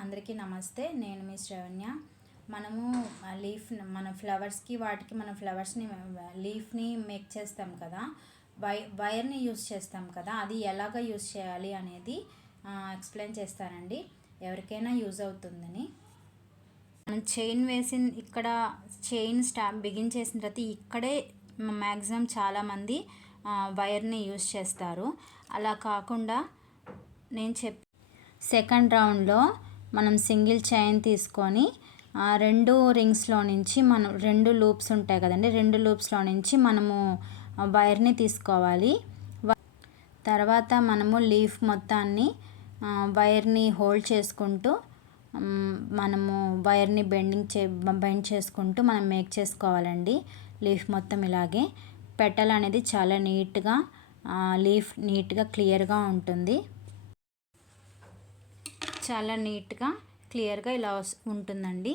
అందరికీ నమస్తే. నేను మీ శ్రవణ్య. మనము మన ఫ్లవర్స్కి వాటికి మన ఫ్లవర్స్ని లీఫ్ని మేక్ చేస్తాం కదా, వైర్ని యూస్ చేస్తాం కదా, అది ఎలాగ యూస్ చేయాలి అనేది ఎక్స్ప్లెయిన్ చేస్తానండి. ఎవరికైనా యూజ్ అవుతుందని. మనం చైన్ ఇక్కడ చైన్ బిగిన్ చేసిన తర్వాత ఇక్కడే మ్యాక్సిమం చాలామంది వైర్ని యూస్ చేస్తారు. అలా కాకుండా నేను సెకండ్ రౌండ్లో మనం సింగిల్ చైన్ తీసుకొని 2 రింగ్స్లో నుంచి మనం 2 లూప్స్ ఉంటాయి కదండి, 2 లూప్స్లో నుంచి మనము వైర్ని తీసుకోవాలి. తర్వాత మనము లీఫ్ మొత్తాన్ని వైర్ని హోల్డ్ చేసుకుంటూ మనము వైర్ని బెండ్ చేసుకుంటూ మనం మేక్ చేసుకోవాలండి. లీఫ్ మొత్తం ఇలాగే పెటల్ అనేది చాలా నీట్గా లీఫ్ నీట్గా క్లియర్గా ఉంటుంది. చాలా నీట్గా క్లియర్గా ఇలా ఉంటుందండి.